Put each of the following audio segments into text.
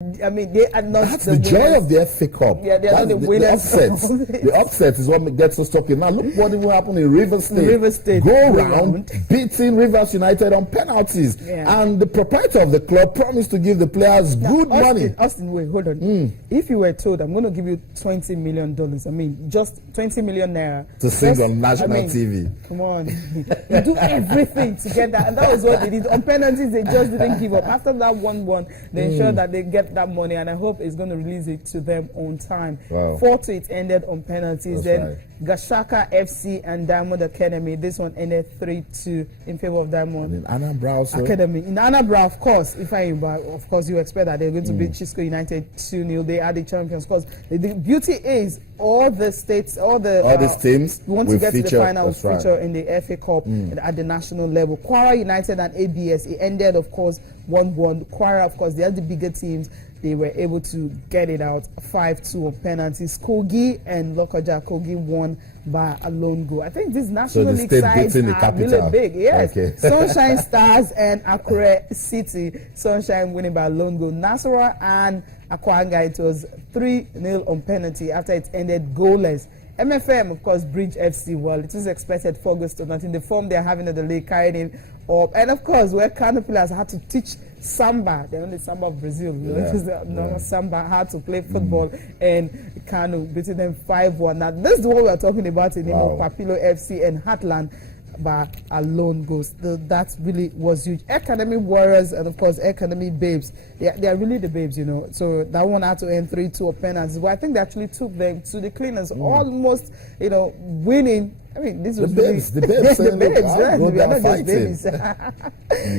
I mean, they are not. That's the joy of the FA Cup. Yeah, they're not the winners. The upset is what gets us talking. Now, look what will happen in Rivers State. Rivers State go round beating Rivers United on penalties. Yeah. And the proprietor of the club promised to give the players good money. Austin, wait, hold on. If you were told, I'm going to give you $20 million, I mean, just 20 million naira. To sing on national TV. Come on. You do everything to get that. And that was what they did. On penalties, they just didn't give up. After that 1-1, they ensured that they get that money, and I hope it's going to release it to them on time. Wow. 4-2 it ended on penalties. That's then right. Gashaka FC and Diamond Academy, this one ended 3-2 in favor of Diamond. And in Anambra Academy. In Anambra, of course, of course you expect that they're going to beat Chisco United 2-0. They are the champions. Of course, the beauty is all the states, all these teams want to get to the final feature in the FA Cup at the national level. Kwara United and ABS, it ended, of course, 1-1. Kwara, of course, they are the bigger teams. They were able to get it out 5-2 on penalties. Kogi and Lokoja, Kogi won by a lone goal. I think these National League sides are really big. Yes. Okay. Sunshine Stars and Akure City. Sunshine winning by a lone goal. Nasarawa and Akwanga, it was 3-0 on penalty after it ended goalless. MFM, of course, Bridge FC, well, it was expected 4 goals to nothing. The form they're having in the league carried him up. And, of course, where Kano players had to teach Samba, the only Samba of Brazil, Samba had to play football, and Kano beating them 5-1. Now, this is what we're talking about in Papilo FC and Heartland by a lone goals. That really was huge. Academy Warriors and, of course, Academy Babes, they are really the babes, you know. So that one had to end 3-2 of penalties. But I think they actually took them to the cleaners, almost, you know, winning. I mean, this was the babes. The babes. The babes, right? We are not just babies.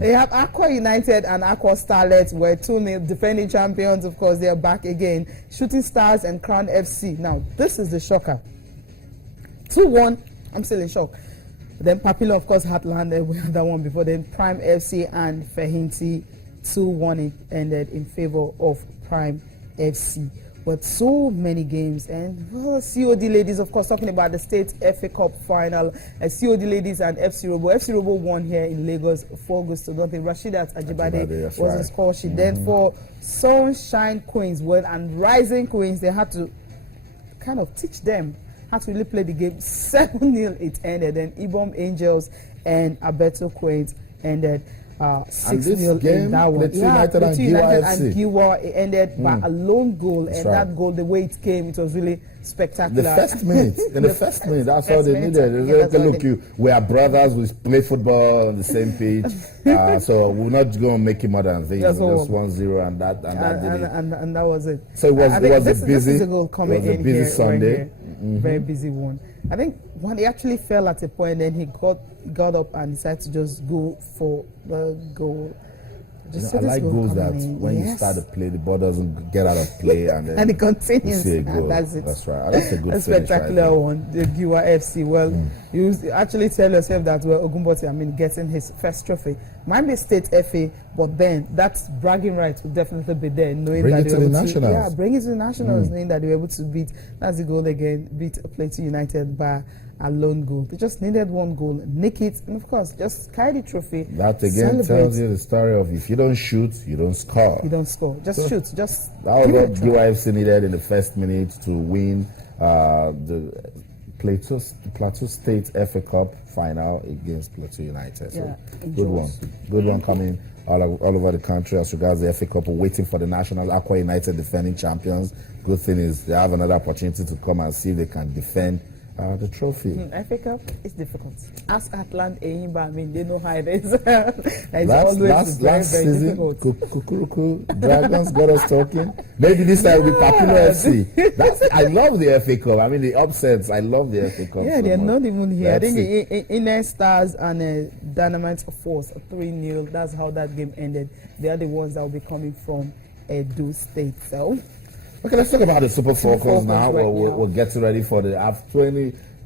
They have Aqua United and Aqua Starlets were 2-0 defending champions. Of course, they are back again. Shooting Stars and Crown FC. Now, this is the shocker. 2-1. I'm still in shock. Then Papilo, of course, Heartland, we had that one before. Then Prime FC and Fahimti, 2-1 it ended in favor of Prime FC. But so many games, and COD ladies, of course, talking about the state FA Cup final. COD ladies and FC Robo. FC Robo won here in Lagos 4 goals to nothing. Rashidat Ajibade was the score sheet. Then for Sunshine Queens, and Rising Queens, they had to kind of teach them how to really play the game. 7-0 it ended. Then Ibom Angels and Abeto Queens ended 6-0 in that one. United and Giwa, it ended by a lone goal. That goal, the way it came, it was really spectacular. The first minute, in the first minute, that's all they needed. We are brothers, we play football on the same pitch, so we're not going to make it more than things. Just 1-0 and that was it. So it was a busy Sunday. Very busy one. I think when he actually fell at a point, then he got up and decided to just go for the goal. I like goals that when you start to play, the ball doesn't get out of play, and then and it continues. That's it. That's right. That's a good spectacular one. The Giwa FC. Well, you actually tell yourself that Ogunboti, getting his first trophy might be state FA, but then that bragging right will definitely be there, knowing bring that it to the nationals. Bring it to the nationals, knowing that they were able to beat. That's the goal again. Beat Plateau United by a lone goal. They just needed 1 goal, nick it, and of course, just carry the trophy. That again tells you the story of if you don't shoot, you don't score. You don't score. Just shoot. Just that was what GYFC needed in the first minute to win the Plateau State FA Cup final against Plateau United. So good one. Good one coming all over the country as regards the FA Cup. We're waiting for the national. Aqua United defending champions. Good thing is they have another opportunity to come and see if they can defend the trophy. FA Cup is difficult. Ask Atlant Eyimba, they know how it is. It's very season, difficult. Kukuruku, Dragons got us talking. Maybe this time will be Papilo FC. I love the FA Cup. The upsets. I love the FA Cup. Yeah, they're not even here. I think Inner Stars and Dynamite Force 3-0. That's how that game ended. They are the ones that will be coming from Edo State. So. Okay, let's talk about the Super Falcons now. We'll get ready for the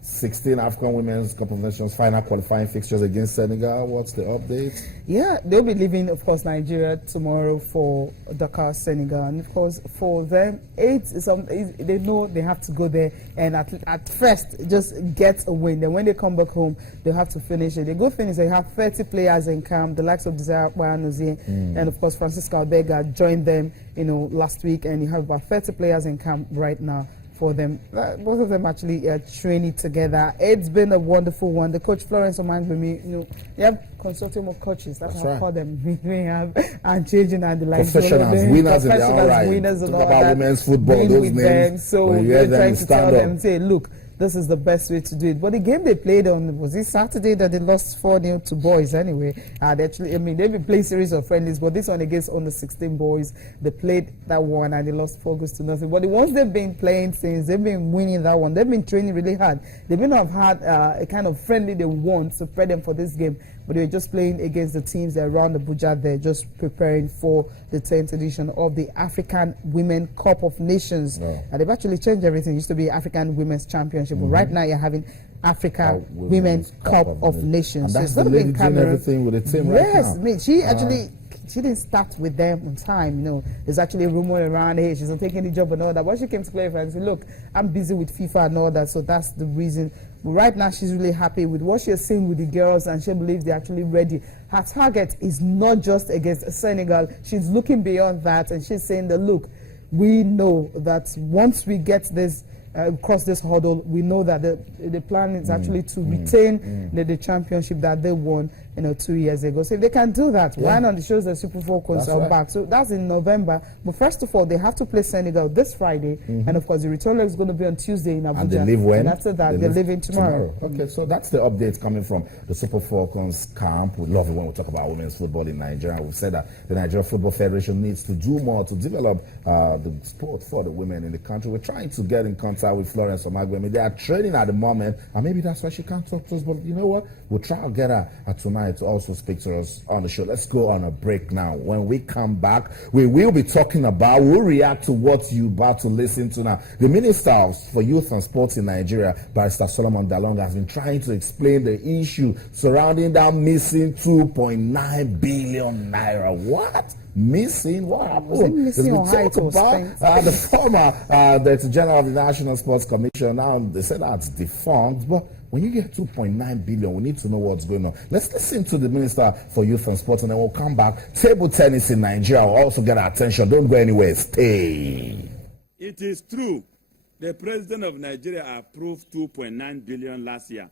16 African Women's Cup of Nations final qualifying fixtures against Senegal. What's the update? Yeah, they'll be leaving, of course, Nigeria tomorrow for Dakar, Senegal. And of course, for them, they know they have to go there and at first just get a win. Then when they come back home, they'll have to finish it. They go finish, they have 30 players in camp, the likes of Desire Bayanozie and of course Francisca Albega joined them, last week, and you have about 30 players in camp right now for them. Both of them actually training together. It's been a wonderful one. The coach Florence Omangbemi, you have consortium of coaches. That's how I call them. We have and changing and the like. Professionals, winners in their own right. Winners and Talk all about that. Women's football, those names. So we're trying to tell them, say, look, this is the best way to do it. But the game they played on, was it Saturday that they lost 4-0 to boys anyway? They've been playing series of friendlies, but this one against under 16 boys, they played that one and they lost 4-0. But the ones they've been playing since, they've been winning that one. They've been training really hard. They may not have had a kind of friendly they want to prepare them for this game, but they're just playing against the teams that are around Abuja. They're just preparing for the 10th edition of the African Women Cup of Nations. And they've actually changed everything. It used to be African Women's Championship, but right now you're having Africa Women's Cup of Nations. And that's so the lady doing everything with the team right now. Yes, she actually... She didn't start with them on time, There's actually a rumor around, hey, she's not taking the job and all that. But she came to clarify and said, look, I'm busy with FIFA and all that, so that's the reason. But right now, she's really happy with what she's seeing with the girls, and she believes they're actually ready. Her target is not just against Senegal. She's looking beyond that, and she's saying that, look, we know that once we get this, cross this hurdle, we know that the plan is actually to retain the championship that they won 2 years ago. So if they can do that, why not? It shows the Super Falcons are back. So that's in November. But first of all, they have to play Senegal this Friday, and of course the return leg is going to be on Tuesday in Abuja. And they leave when? And after that, they're leaving tomorrow. Okay, so that's the updates coming from the Super Falcons camp. We love it when we talk about women's football in Nigeria. We've said that the Nigeria Football Federation needs to do more to develop the sport for the women in the country. We're trying to get in contact with Florence Omangbemi. They are training at the moment, and maybe that's why she can't talk to us. But you know what? We'll try to get her tonight to also speak to us on the show. Let's go on a break now. When we come back, we'll react to what you're about to listen to now. The Minister for Youth and Sports in Nigeria, Barrister Solomon Dalung, has been trying to explain the issue surrounding that missing 2.9 billion naira. What? Missing? What happened? Missing on talked about the former Director General of the National Sports Commission. Now they said that's defunct, but when you get 2.9 billion, we need to know what's going on. Let's listen to the Minister for Youth and Sports, and then we'll come back. Table tennis in Nigeria will also get our attention. Don't go anywhere. Stay. It is true. The President of Nigeria approved 2.9 billion last year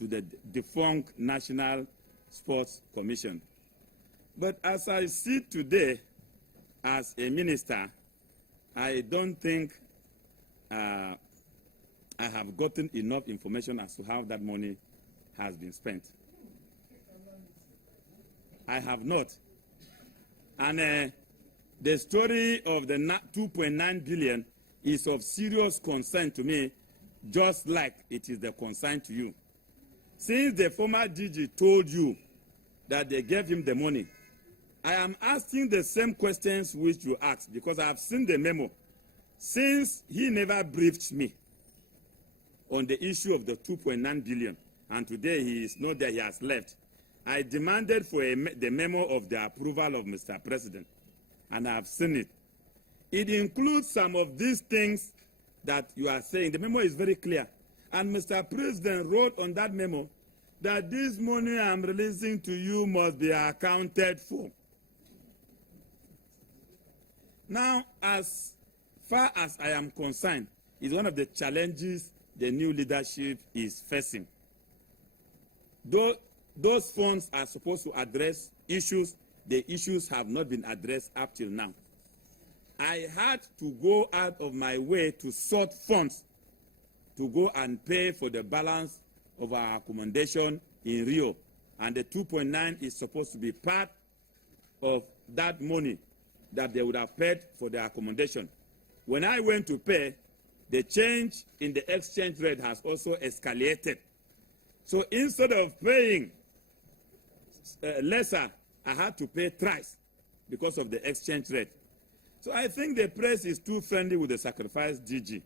to the defunct National Sports Commission. But as I see today, as a minister, I don't think I have gotten enough information as to how that money has been spent. I have not. And the story of the 2.9 billion is of serious concern to me, just like it is the concern to you. Since the former DG told you that they gave him the money, I am asking the same questions which you asked, because I have seen the memo. Since he never briefed me on the issue of the 2.9 billion, and today he is not there, he has left, I demanded for the memo of the approval of Mr. President, and I have seen it. It includes some of these things that you are saying. The memo is very clear. And Mr. President wrote on that memo that this money I'm releasing to you must be accounted for. Now, as far as I am concerned, it's one of the challenges the new leadership is facing. Those funds are supposed to address issues. The issues have not been addressed up till now. I had to go out of my way to sort funds to go and pay for the balance of our accommodation in Rio. And the 2.9 is supposed to be part of that money that they would have paid for the accommodation. When I went to pay, the change in the exchange rate has also escalated. So instead of paying lesser, I had to pay thrice because of the exchange rate. So I think the press is too friendly with the sacrifice DG.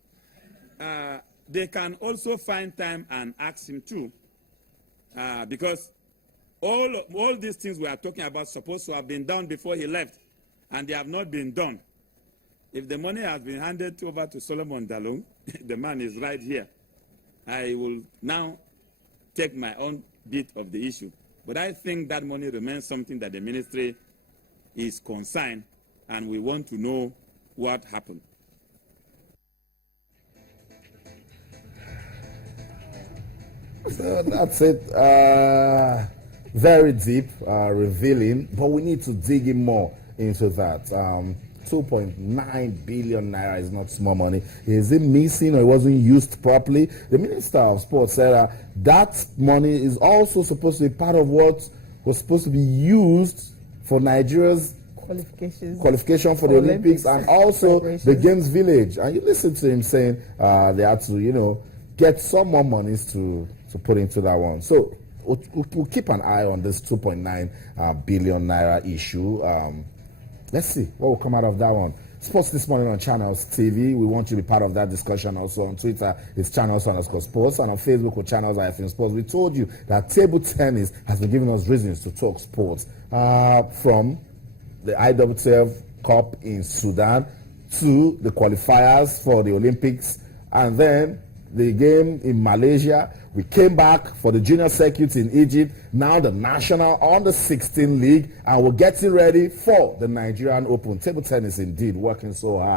they can also find time and ask him too, because all these things we are talking about supposed to have been done before he left, and they have not been done. If the money has been handed over to Solomon Dalung, the man is right here, I will now take my own bit of the issue. But I think that money remains something that the ministry is concerned, and we want to know what happened. So that's it. Very deep, revealing, but we need to dig in more into that. 2.9 billion naira is not small money. Is it missing or it wasn't used properly? The Minister of Sports said that money is also supposed to be part of what was supposed to be used for Nigeria's qualification for the Olympics and also the Games Village. And you listen to him saying they had to, get some more monies to put into that one. So we'll keep an eye on this 2.9 billion naira issue. Let's see what will come out of that one. Sports this morning on Channels TV. We want you to be part of that discussion also. On Twitter, it's Channels_Sports. And on Facebook, with Channels Sports. We told you that table tennis has been giving us reasons to talk sports. From the IWF Cup in Sudan to the qualifiers for the Olympics. And then the game in Malaysia. We came back for the junior circuit in Egypt. Now the national under 16 league, and we're getting ready for the Nigerian Open. Table tennis indeed working so hard.